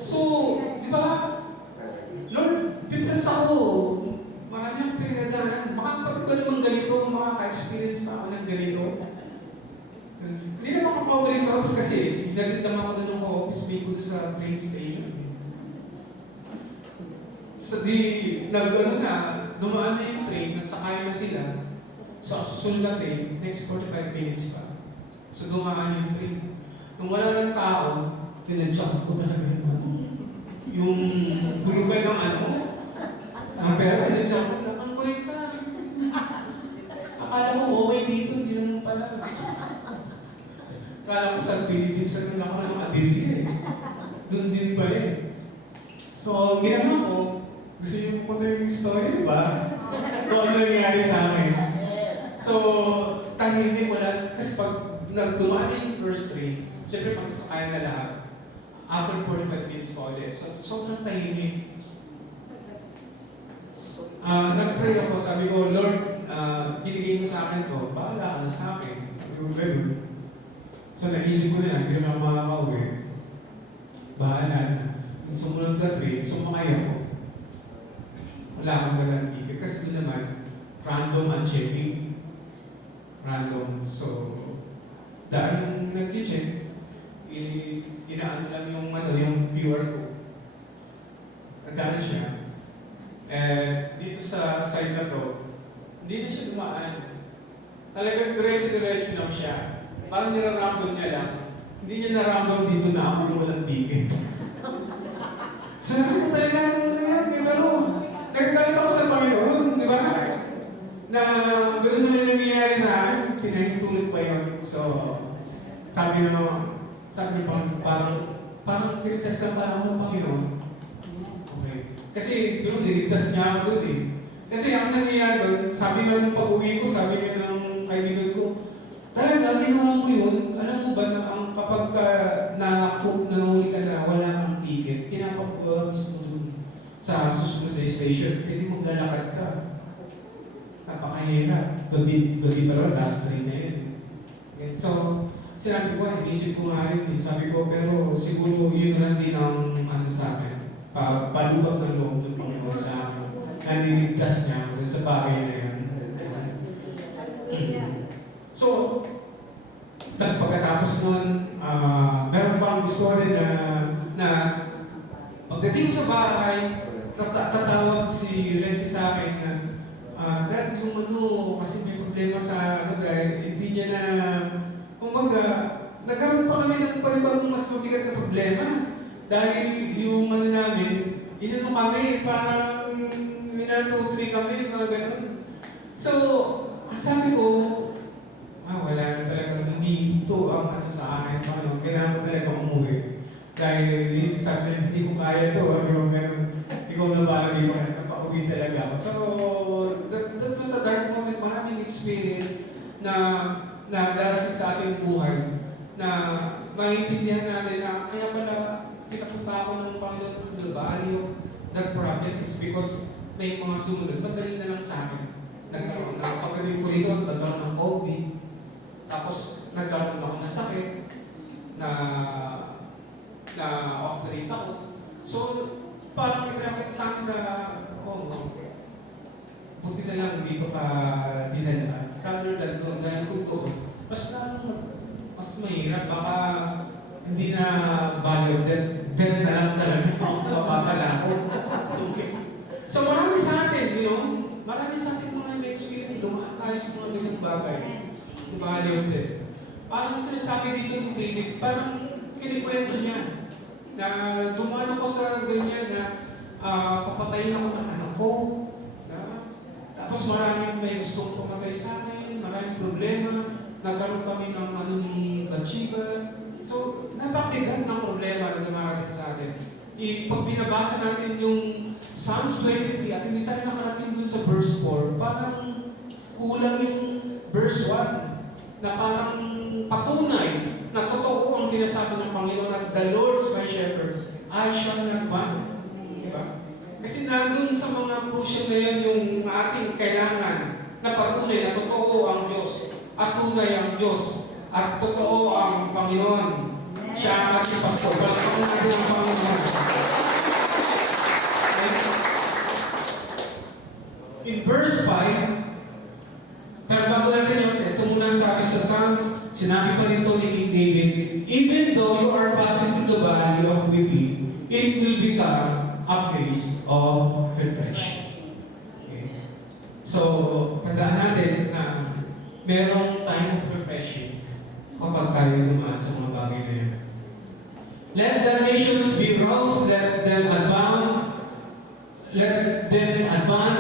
So, di ba? Lord, depressed ako. Marami akong pinagdaanan. Makakapag ba naman ganito, makaka-experience pa ako ng ganito. Hindi naman ako paulit sa office kasi hinatid naman ako doon ng office mate ko sa train station. So dumaan na yung train, nagsakay na sila. So susunod na train, next 45 minutes pa. So dumaan yung train. Nung wala ng tao, tinadjump ko talaga yung bulugan ng pero tinadjump ko, ang kulit ka. Akala mo okay dito, hindi naman pala. Akala ko sa Philippines, ano ako ng adirya eh. Doon din pa eh. So, ginawa ko, gusto niyo po na yung story, di ba? Kung ano nangyari sa akin. So, tahimik wala. Kasi pag nagdumaan na yung first train, siyempre pag sasakayan na lahat, after 45 minutes pa ulit. So, sobrang tahimik. Nag-pray ako, sabi ko, Lord, binigay mo sa akin to, bahala ka na sa akin. Sabi ko, gano'n. So, naisip ko na, hindi naman makakauwi. Bahala na. Nung sumunod na train, sumakay ako. Wala akong dalang ticket. Kasi doon naman, random ang checking. Random. So, dahil nag-check, inaano lang yung QR ko. Nandaan siya. Dito sa side na to, hindi na siya dumaan. Talagang diretso-diretso lang siya. Parang niraramdam niya lang. Hindi niya naramdam dito na ako yung walang ticket. Sabi ko talaga ano nangyari, pero nagkalit ako sa Panginoon, di ba? Na gano'n na yung nangyayari sa akin, pinahintulot pa yun. So, sabi parang tinitest na pala ako ng Panginoon. Okay. Kasi doon, niligtas niya ako doon eh. Kasi ang nangyayari doon, sabi nga nung pag-uwi ko, sabi nga ng kaibigan ko, talaga, ginawa mo yun. Alam mo ba na ang kapag nanahuli ka na wala kang ticket, pinapag-uwagis mo doon sa susunod na station, pwede maglalakad ka. Napakahirap. Gabi pa rin, last train na yun. So, sinabi ko, inisip ko nga rin, sabi ko, pero siguro yun lang din ang ano sa akin. Palubag ng loob ng Panginoon sa akin. Naniligtas niya ako sa bagay na yun. So, tapos pagkatapos nun, meron pa ang gusto rin na pagdating sa bahay, tatawag si Renzi sa akin na Dad, yung kasi may problema sa dahil hindi niya na, kumbaga, nagkaroon pa kami ng panibagong mas mabigat na problema. Dahil yung namin, kami, parang minatutri kami, mga ganun. So, sabi ko, wala na talaga, hindi ito ang sa akin, kailangan ko talaga umuwi. Dahil sabi niya, hindi ko kaya ito, yung ganun, ikaw na ba dito, napauwi talaga ako. So, that was a dark moment, maraming experience na darating sa ating buhay, na maintindihan natin na kaya pala pinapunta ako ng Panginoon to the valley of that project is because may mga sumunod, madali na lang sa akin. Pagdating ko rito, nagkaroon ng COVID, tapos nagkaroon ako ng sakit, na operate ako. So, parang pinakita sa akin na, buti na lang dito ka dinala. Rather than doon, dahil kung doon, mas mahirap, baka hindi na value, then na lang talaga ako papapala ko. Okay. So marami sa atin, marami sa atin mga may experience, dumaan tayo sa mga ganyan bagay. Value din. Parang sinasabi dito ni David, parang kinikwento niya na dumaan ako sa ganyan na papatayin ako ng anak ko. Tapos maraming may gustong pumatay sa akin, maraming problema, nagkaroon kami ng ni Bathsheba. So, napakaganda ng problema na dumarating sa atin. Pag binabasa natin yung Psalms 23 at hindi tayo nakarating dun sa verse 4, parang kulang yung verse 1 na parang patunay na totoo ang sinasabi ng Panginoon at the Lord is my shepherd, I shall not want. Diba? Kasi nandun sa mga crucial na yan yung ating kailangan na patunay na totoo ang Diyos at tunay ang Diyos at totoo ang Panginoon. Siya ang ating pastor. Balakan natin ang Panginoon. In verse 5, pero bago natin yun, ito muna sabi sa Psalms, sinabi pa rin ito ni King David, even though you are passing through the valley of weeping, it will become a place of refreshing. Okay. So, tandaan natin na merong time of refreshing kapag tayo dumaan sa mga bagay na yan. Let the nations be roused, let them advance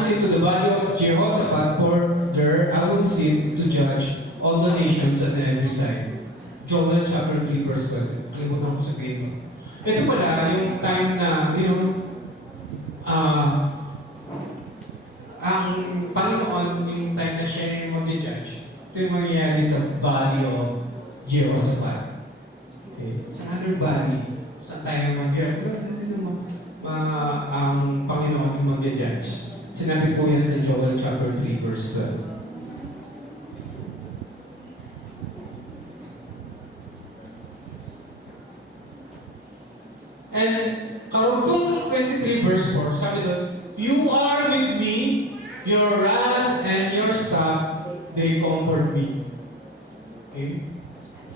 into the valley of Jehoshaphat, for there I will sit to judge all the nations on every side. Joel chapter 3 verse 12. Kalimutan ko sabihin mo. Ito pala yung time na, ang Panginoon, yung time na siya yung mag-judge. Ito yung mangyayari sa body of Jehoshaphat. Okay. Sa other body, sa tayo mag-judge, ang Panginoon yung mag-judge. Sinabi po yan sa Joel chapter 3 verse 12. And karugtong 23 verse 4, sabi doon, you are with me, your rod and your staff, they comfort me. Okay?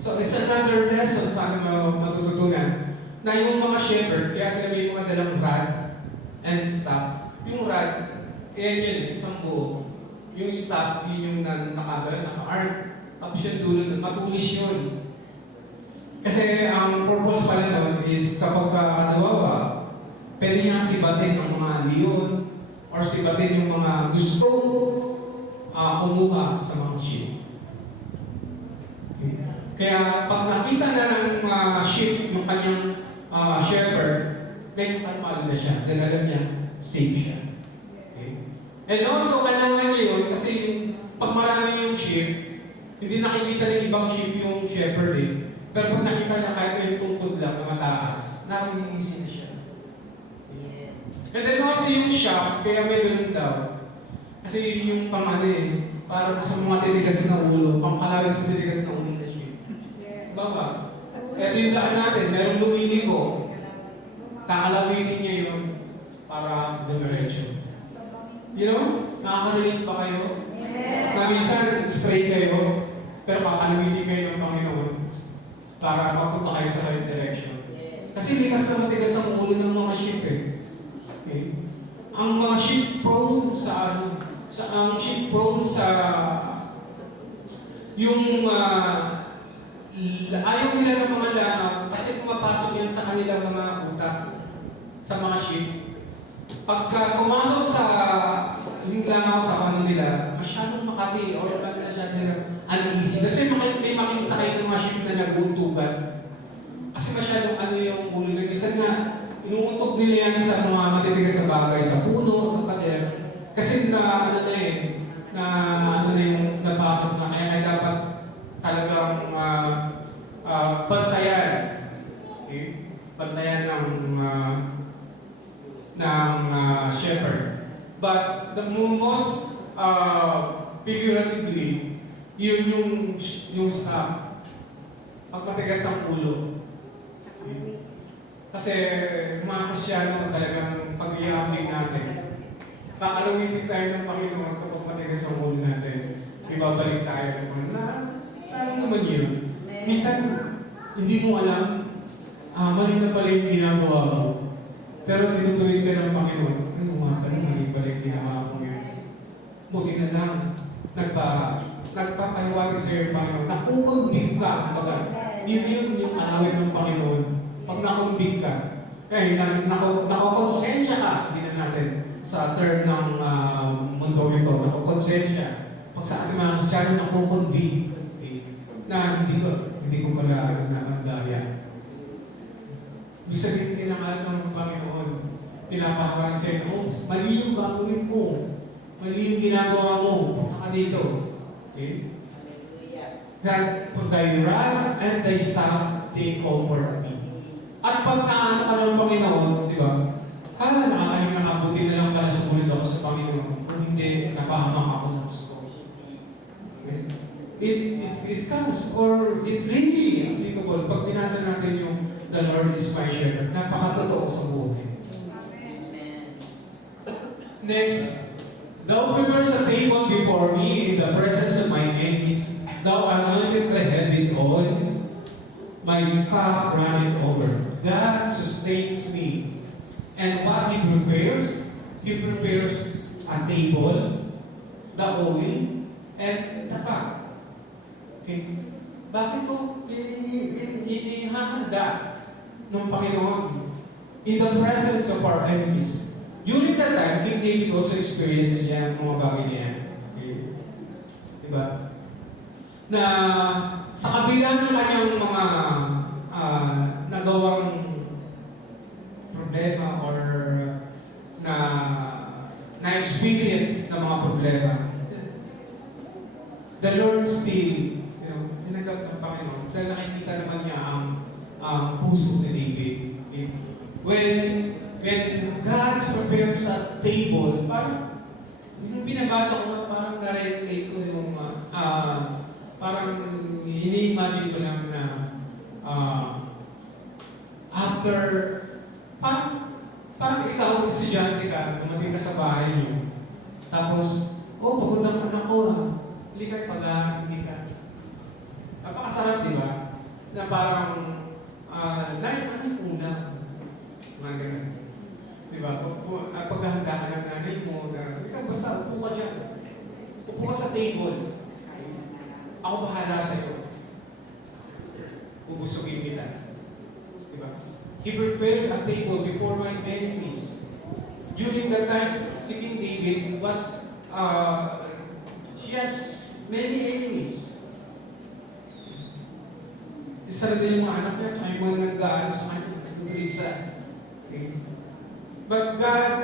So it's another lesson sa akin matututunan na yung mga shepherd, kaya sila may mga dalang rod and staff. Yung rod, yun, isang buo. Yung staff, yun yung naka-arm. Tapos yung dulo, matulis yun. Kasi ang purpose pala nun is kapag nawawa, pwede niyang sibatin ang mga leon or sibatin yung mga gusto kumuha sa mga sheep. Okay. Kaya pag nakita na ng sheep yung kanyang shepherd, medyo kalmado na siya. Dahil alam niya, safe siya. Okay? And also, kailangan niyo yun kasi pag marami yung sheep, hindi nakikita ng ibang sheep yung shepherd eh. Pero pag nakita niya kahit yung tungkod lang na mataas, nakikisin siya. Yes. And then also yung shock, kaya may ganun daw. Kasi yun yung pang para sa mga titigas na ulo, pangkalawis sa titigas na ulo na sheep. Baba. Ito yung daan natin, merong lumiliko. Kakalawitin niya yun para dumiretso. You know, nakaka-relate ba kayo? Na minsan, spray kayo, pero kakalawitin kayo ng Panginoon para mapunta kayo sa right direction. Kasi likas na matigas ang ulo ng mga sheep eh. Okay? Ang mga sheep prone sa ang sheep prone sa yung ayaw nila ng mga langaw kasi pumapasok yan sa kanilang mga utak sa mga sheep. Pagka pumasok sa yung langaw sa ano nila, masyadong makati o masyadong uneasy. Kasi may makikita kayo ng mga sheep na naguntugan. Kasi masyadong yung ulo na minsan na inuuntog nila yan sa mga matitigas na bagay, sa puno, sa pader. Kasi na yung napasok na kaya dapat talagang bantayan. Okay? Bantayan ng shepherd. But the most figuratively, yun yung staff. Pag matigas ang ulo. Okay? Kasi mga Kristyano talagang pag-iambing natin. Kakalawitin tayo ng Panginoon kapag matigas ang ulo natin. Ibabalik tayo naman na tayo naman yun. Minsan, hindi mo alam, mali na pala yung ginagawa mo. Pero tinutuwid ka ng Panginoon. Ano nga pala, mali pala yung ginagawa mo yun. Buti na lang, nagpapaliwanag sa iyo yung Panginoon. Nakukumbig ka, kumbaga. Yun yung alawin ng Panginoon. Pag nakumbig ka, nakukonsensya ka, sabihin natin, sa term ng mundo ito, nakukonsensya. Pag sa ating mga Kristyano, nakukumbig. Na hindi ko pala nakandaya. Ibig sabihin kinakalat ng Panginoon. Pinapahawalan sa iyo, mali yung gagawin mo. Mali yung ginagawa mo. Punta ka dito. Okay? That thy rod and thy staff take comfort me. At pag naano ka ng Panginoon, di ba? Nakakahinga nga, buti na lang pala sumunod ako sa Panginoon. Kung hindi, napahamak ako ng gusto. Okay? It comes, or it really applicable. Pag binasa natin yung The Lord is my shepherd, napakatotoo sa buhay. Next, thou prepares a table before me in the presence of my enemies. Thou anointed my head with oil, my cup runneth over. God sustains me. And what He prepares a table, the oil, and the cup. Okay. Bakit po inihahanda ng Panginoon in the presence of our enemies? During that time, King David also experienced yan, mga bagay niya. Okay. Diba? Na sa kabila ng kanyang mga nagawang problema or na-experience ng mga problema, the Lord still, tinanggap ng Panginoon dahil nakikita naman niya ang puso ni David. Okay? When God prepares a table, parang yung binabasa ko, parang na-relate ko yung parang ini-imagine ko lang na after parang ikaw, estudyante ka, dumating ka sa bahay niyo. Tapos, pagod ang anak ko, hindi ka pag-aaral ka. Napakasarap, di ba? Na parang, anong una? Mga ganun. Di ba? Paghahanda ka ng nanay mo, ikaw basta, upo ka dyan. Upo ka sa table. Ako bahala sa'yo. Bubusugin kita. Di ba? He prepared a table before my enemies. During that time, si King David was, he has many enemies. Isa rin yung mga anak niya, ay mga nag-gaano sa kanya, nag-risa. Okay. But God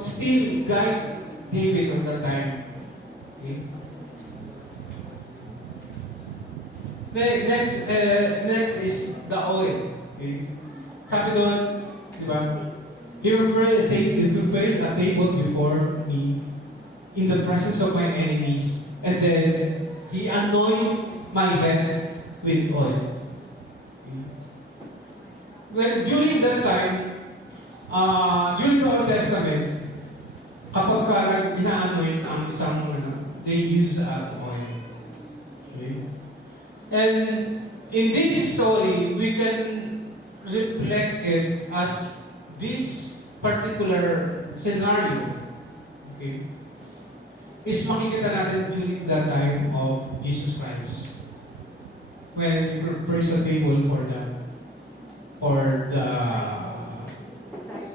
still guide David on that time. Okay? Next is the oil. Okay? Sabi doon, di ba? He prepared a table before me in the presence of my enemies, and then He anointed my head with oil. When during that time, during the Old Testament, kapag ina-anoint ang isang they use oil. Okay? And in this story, we can reflect it as this particular scenario, okay, is makikita natin during the time of Jesus Christ. When he prepares a table for the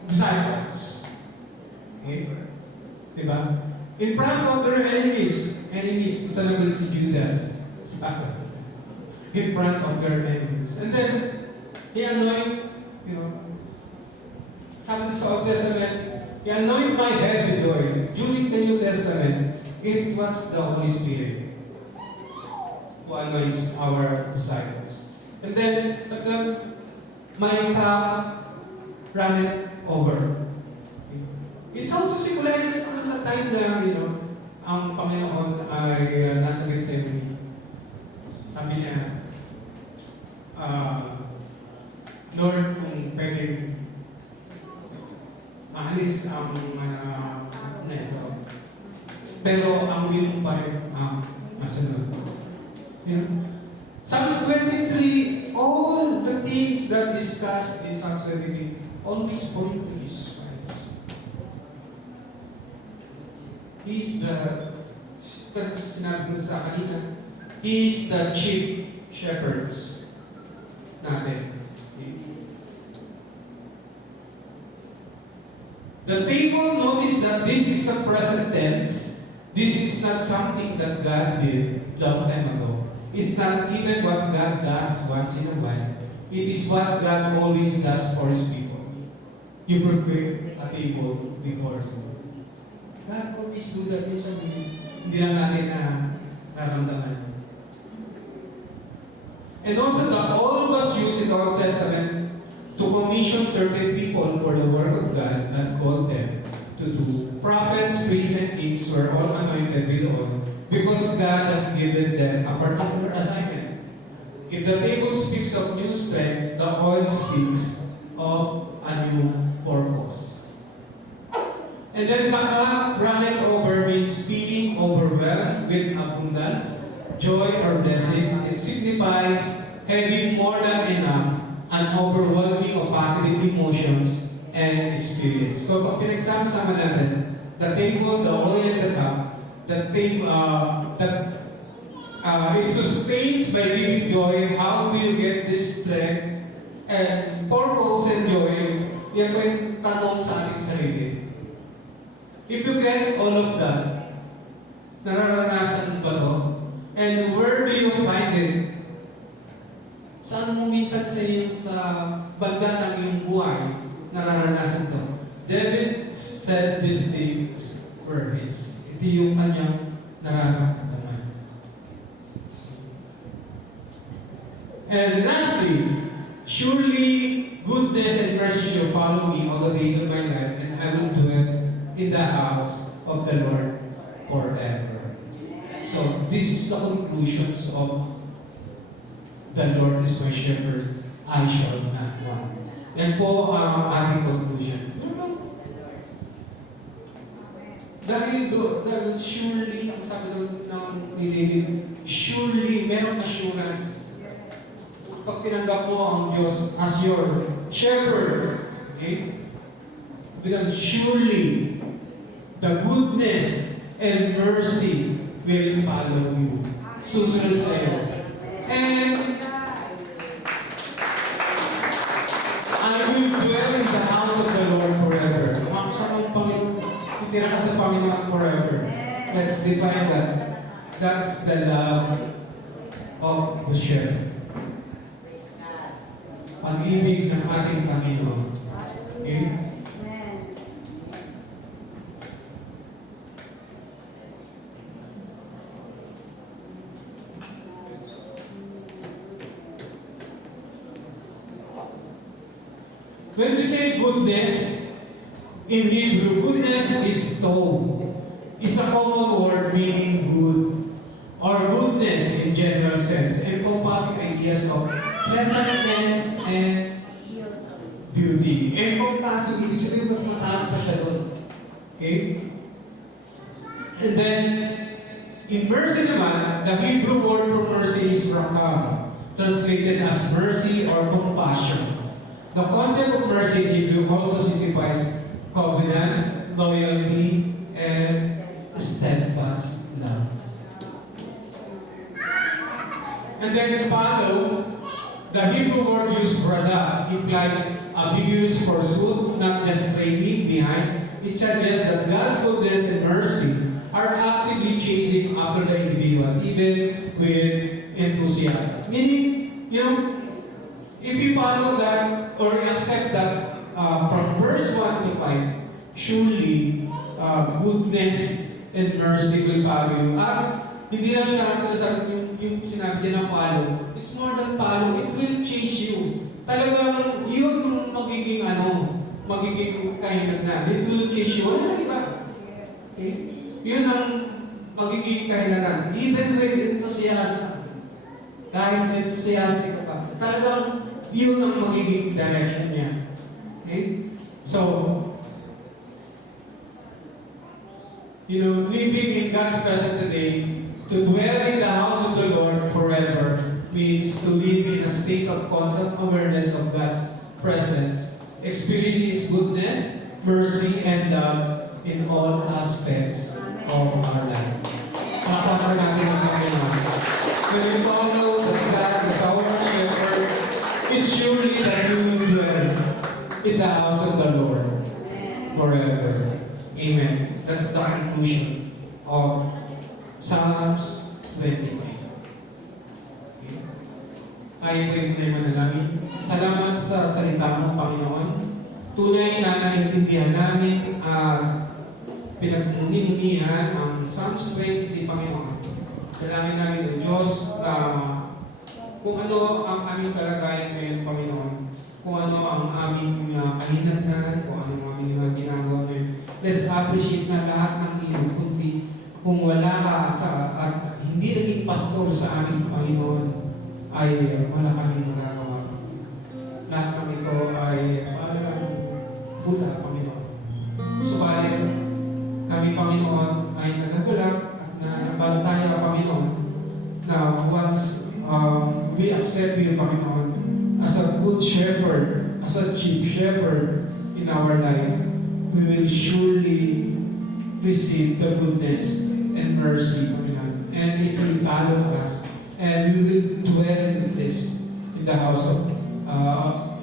disciples. Okay? Diba? In front of their enemies, isa na si Judas, si Pastor. In front of their enemies. And then, he anoint, sabi sa Old Testament, he anoint my head with oil. During the New Testament, it was the Holy Spirit who anoints our disciples. And then, sabi lang, my cup runneth over. It's also symbolizes sa time na, ang Panginoon ay nasa Gethsemane. Sabi niya, Lord, kung pwede maalis ang ito. Pero ang will pa rin ang masunod. Psalms 23, all the things that discussed in Psalms 23 always point to Jesus Christ. He's the, kasi sinabi ko sa kanina, He's the chief shepherds natin. The table, notice that this is a present tense. This is not something that God did long time ago. It's not even what God does once in a while. It is what God always does for His people. You prepare a table before you. God always do that. Hindi lang natin naramdaman. And also the oil was used in the Old Testament to commission certain people for the work of God and called them to do. Prophets, priests, and kings were all anointed with oil because God has given them a particular assignment. If the table speaks of new strength, the oil speaks of a new purpose. And then the cup runneth over means being overwhelmed with abundance, joy, or blessings. It signifies having more than enough, an overwhelming of positive emotions and experience. So, pag pinagsama-sama natin, the table, the oil, and the cup, it sustains by giving joy. How do you get this strength? And purpose and joy, yan po yung tanong sa ating sarili. If you get all of that, nararanasan ba to? And where do you find it? Saan mo minsan sa iyo sa banda ng iyong buhay nararanasan to? David said these things were his. Ito yung kanyang nararamdaman. And lastly, surely goodness and mercy shall follow me all the days of my life, and I will dwell in the house of the Lord forever. So this is the conclusions of the Lord is my shepherd, I shall not want. Yan po ang ating conclusion. Dahil surely, ang sabi doon ni David, surely, merong assurance. Pag tinanggap mo ang Diyos as your shepherd, okay? Because surely, the goodness and mercy will follow you. Susunod sa iyo. And I will dwell in the house of the Lord forever. Sa Panginoon, titira ka sa Panginoon forever. Let's define that. That's the love of the shepherd. Pag-ibig ng ating Panginoon. Okay? When we say goodness, in Hebrew, goodness is tov. It's a common word meaning good or goodness in general sense, encompassing ideas of pleasantness and beauty. Encompassing, ibig sabihin mas mataas pa siya doon. Okay? And then, in mercy naman, the Hebrew word for mercy is rakam, translated as mercy or compassion. The concept of mercy in Hebrew also signifies covenant, loyalty, and steadfast love. And then follow, the Hebrew word used rada implies ambiguous pursuit, not just trailing behind. It suggests that God's goodness and mercy are actively chasing after the individual, even with enthusiasm. Meaning, if you follow that or accept that from verse 1 to 5, surely goodness and mercy will follow you. Hindi lang siya sinasabi yung sinabi niya na follow. It's more than follow. It will chase you. Talagang yun magiging magiging kahinan. It will chase you. Wala na iba. Okay? Yun ang magiging kahinan. Even with enthusiasm. Kahit enthusiastic ka pa. Talagang yun ang magiging direction niya. Okay? So, living in God's presence today, to dwell in the house of the Lord forever means to live in a state of constant awareness of God's presence, experience His goodness, mercy, and love in all aspects of our life. Nakapasa natin ang Panginoon. When we all know that God is our shepherd, it's surely that you will dwell in the house of the Lord forever. Amen. That's the conclusion of Psalms 29. Tayo po yung manalangin. Salamat sa salita mo, Panginoon. Tunay na naiintindihan namin pinagninunihan ang Psalms 23, Panginoon. Dalangin namin ang Diyos na kung ano ang aming kalagayan ngayon, Panginoon. Kung ano ang aming kahinatnan, kung ano ang aming ginagawa ngayon. Let's appreciate na lahat ng iyon, kundi kung wala ka at hindi naging pastor sa aming Panginoon, ay wala kaming magagawa. Lahat ng ito ay parang full Panginoon. Subalit, kami Panginoon ay nagagalak at nabalataya Panginoon na once we accept you Panginoon as a good shepherd, as a chief shepherd in our life, we will surely receive the goodness and mercy, Panginoon. And it will follow us. And we will dwell in this, in the house of,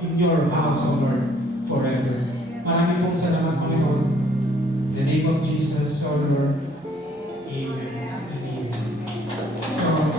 in your house, O Lord, forever. Maraming pong salamat, Panginoon. In the name of Jesus, O Lord. Amen. Amen. So,